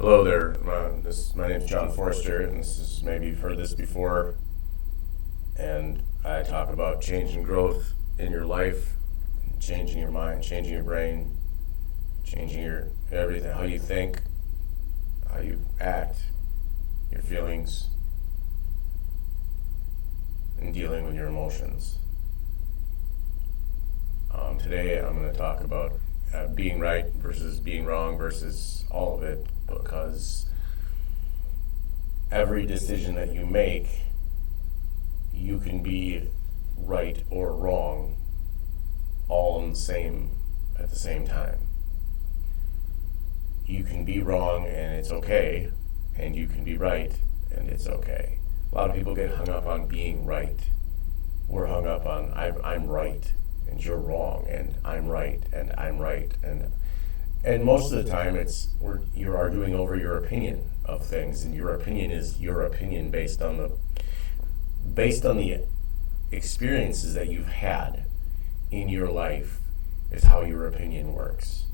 Hello there. My name is John Forster, and maybe you've heard this before. And I talk about change and growth in your life, changing your mind, changing your brain, changing your everything, how you think, how you act, your feelings, and dealing with your emotions. Today I'm going to talk about being right versus being wrong versus all of it, because every decision that you make, you can be right or wrong all at the same time. You can be wrong and it's okay, and you can be right and it's okay. A lot of people get hung up on being right. We're hung up on I'm right and you're wrong, and I'm right and I'm right, and most of the time you're arguing over your opinion of things, and your opinion is your opinion based on the experiences that you've had in your life is how your opinion works.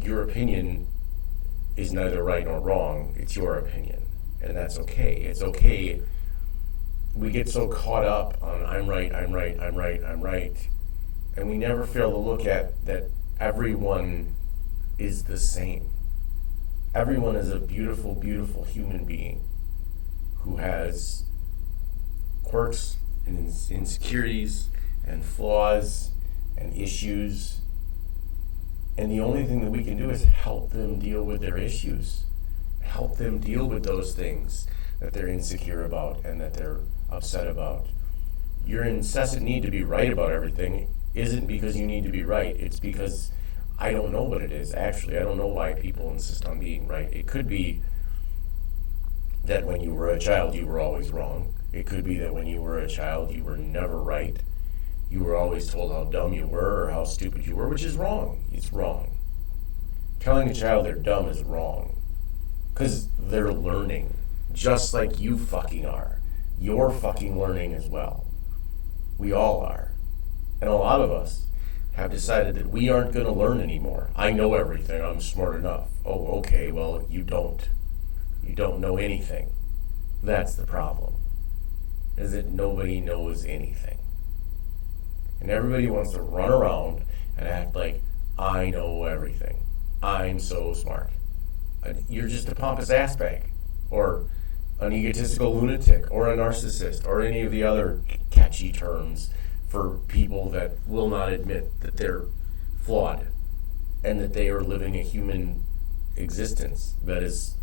Your opinion is neither right nor wrong, it's your opinion, and that's okay. It's okay. We get so caught up on I'm right, and we never fail to look at that everyone is the same. Everyone is a beautiful, beautiful human being who has quirks and insecurities and flaws and issues. And the only thing that we can do is help them deal with their issues. Help them deal with those things that they're insecure about and that they're upset about. Your incessant need to be right about everything isn't because you need to be right. It's because I don't know what it is. Actually, I don't know why people insist on being right. It could be that when you were a child, you were always wrong. It could be that when you were a child, you were never right. You were always told how dumb you were or how stupid you were, which is wrong. It's wrong. Telling a child they're dumb is wrong, because they're learning, just like you fucking are. You're fucking learning as well. We all are. And a lot of us have decided that we aren't going to learn anymore. I know everything. I'm smart enough. Oh, okay, well, you don't. You don't know anything. That's the problem, is that nobody knows anything. And everybody wants to run around and act like, I know everything. I'm so smart. You're just a pompous ass bag, or an egotistical lunatic, or a narcissist, or any of the other catchy terms for people that will not admit that they're flawed and that they are living a human existence that is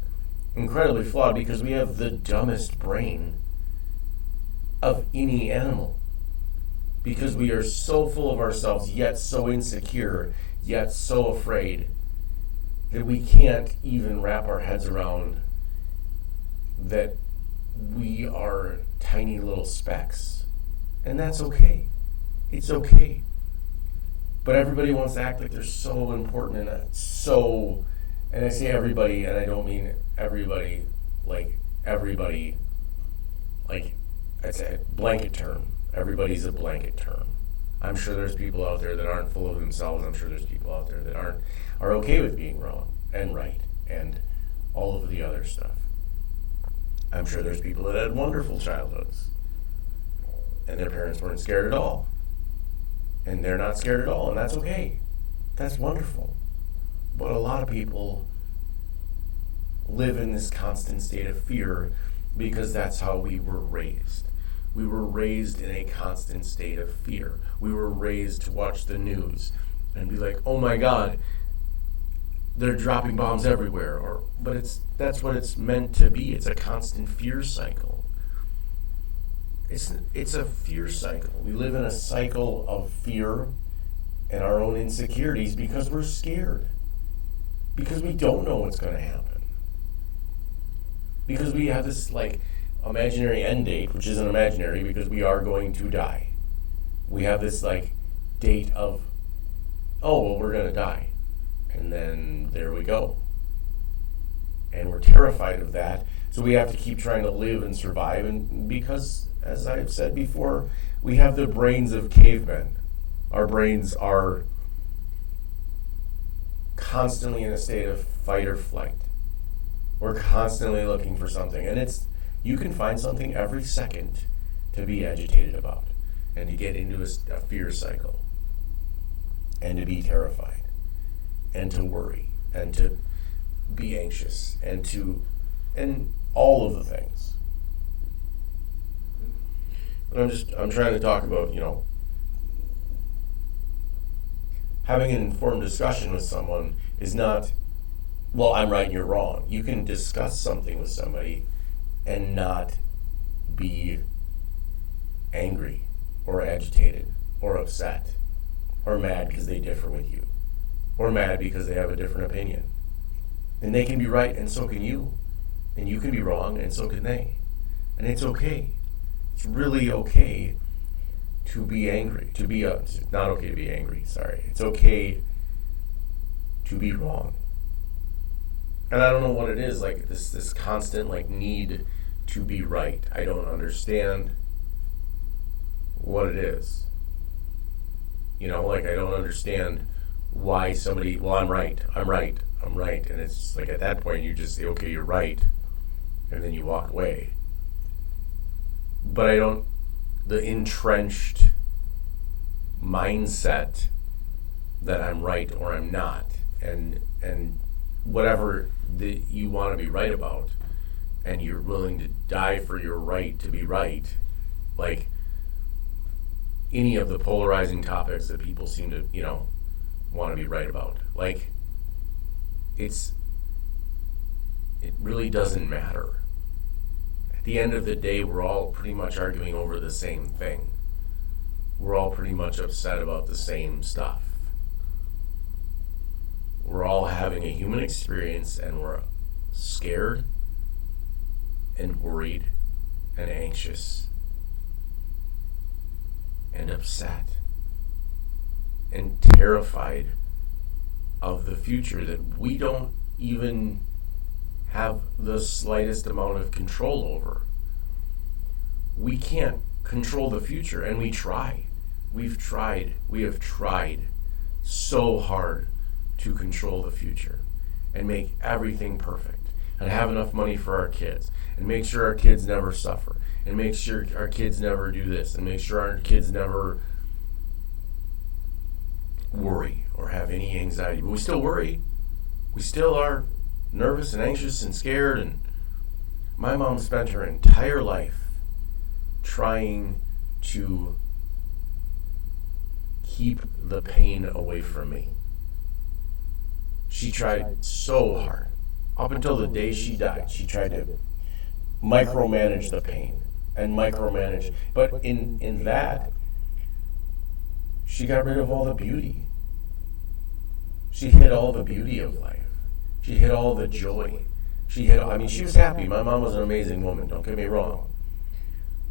incredibly flawed, because we have the dumbest brain of any animal. Because we are so full of ourselves, yet so insecure, yet so afraid, that we can't even wrap our heads around that we are tiny little specks. And that's okay. It's okay. But everybody wants to act like they're so important, and I say everybody, and I don't mean everybody, like it's a blanket term. Everybody's a blanket term. I'm sure there's people out there that aren't full of themselves. I'm sure there's people out there that are okay with being wrong and right and all of the other stuff. I'm sure there's people that had wonderful childhoods and their parents weren't scared at all. And they're not scared at all, and that's okay. That's wonderful. But a lot of people live in this constant state of fear because that's how we were raised. We were raised in a constant state of fear. We were raised to watch the news and be like, oh my God, they're dropping bombs everywhere. But that's what it's meant to be. It's a constant fear cycle. It's a fear cycle. We live in a cycle of fear and our own insecurities because we're scared. Because we don't know what's going to happen. Because we have this imaginary end date, which isn't imaginary because we are going to die. We have this date of, oh, well, we're going to die. And then there we go. And we're terrified of that. So we have to keep trying to live and survive. And because, as I've said before, we have the brains of cavemen. Our brains are constantly in a state of fight or flight. We're constantly looking for something, and you can find something every second to be agitated about, and to get into a fear cycle, and to be terrified, and to worry, and to be anxious, and all of the things. But I'm trying to talk about, having an informed discussion with someone is not, well, I'm right and you're wrong. You can discuss something with somebody and not be angry or agitated or upset or mad because they differ with you or mad because they have a different opinion. And they can be right and so can you. And you can be wrong and so can they. And it's okay. It's really okay to be angry. It's not okay to be angry, sorry. It's okay to be wrong. And I don't know what it is, like this constant need to be right. I don't understand what it is. I don't understand why somebody, well, I'm right. And it's just at that point you just say, okay, you're right. And then you walk away. But the entrenched mindset that I'm right or I'm not, and whatever that you want to be right about, and you're willing to die for your right to be right, like any of the polarizing topics that people seem to, want to be right about. It really doesn't matter. At the end of the day, we're all pretty much arguing over the same thing. We're all pretty much upset about the same stuff. We're all having a human experience, and we're scared and worried and anxious and upset and terrified of the future that we don't even have the slightest amount of control over. We can't control the future, and we try. We have tried so hard to control the future and make everything perfect and have enough money for our kids and make sure our kids never suffer and make sure our kids never do this and make sure our kids never worry or have any anxiety. But we still worry. We still are nervous and anxious and scared. And my mom spent her entire life trying to keep the pain away from me. She tried so hard. Up until the day she died, she tried to micromanage the pain and micromanage. But in that, she got rid of all the beauty. She hid all the beauty of life. She hid all the joy. She was happy. My mom was an amazing woman, don't get me wrong.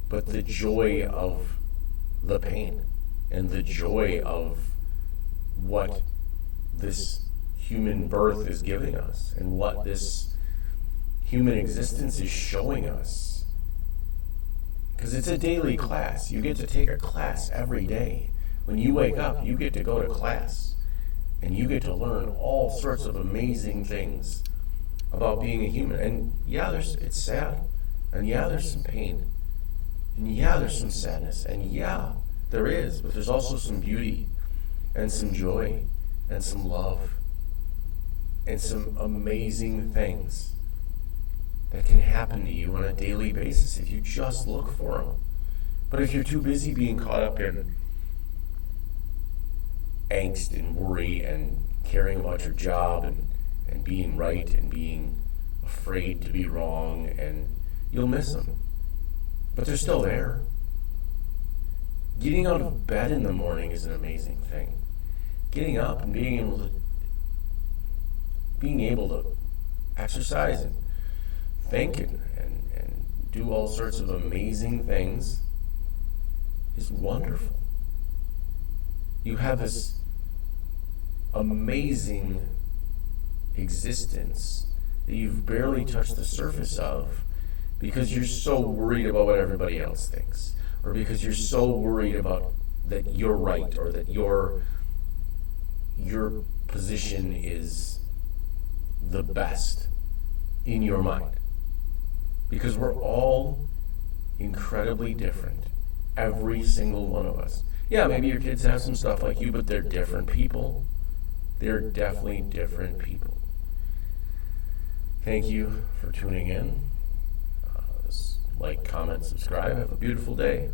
But the joy of the pain and the joy of what this human birth is giving us and what this human existence is showing us. Because it's a daily class. You get to take a class every day. When you wake up, you get to go to class. And you get to learn all sorts of amazing things about being a human. And yeah, it's sad. And yeah, there's some pain. And yeah, there's some sadness. And yeah, there is. But there's also some beauty and some joy and some love and some amazing things that can happen to you on a daily basis if you just look for them. But if you're too busy being caught up in angst and worry and caring about your job and being right and being afraid to be wrong, and you'll miss them. But they're still there. Getting out of bed in the morning is an amazing thing. Getting up and being able to exercise and think and do all sorts of amazing things is wonderful. You have this amazing existence that you've barely touched the surface of because you're so worried about what everybody else thinks, or because you're so worried about that you're right, or that your position is the best in your mind. Because we're all incredibly different. Every single one of us. Yeah, maybe your kids have some stuff like you, but they're different people. They're definitely different people. Thank you for tuning in. Like, comment, subscribe. Have a beautiful day.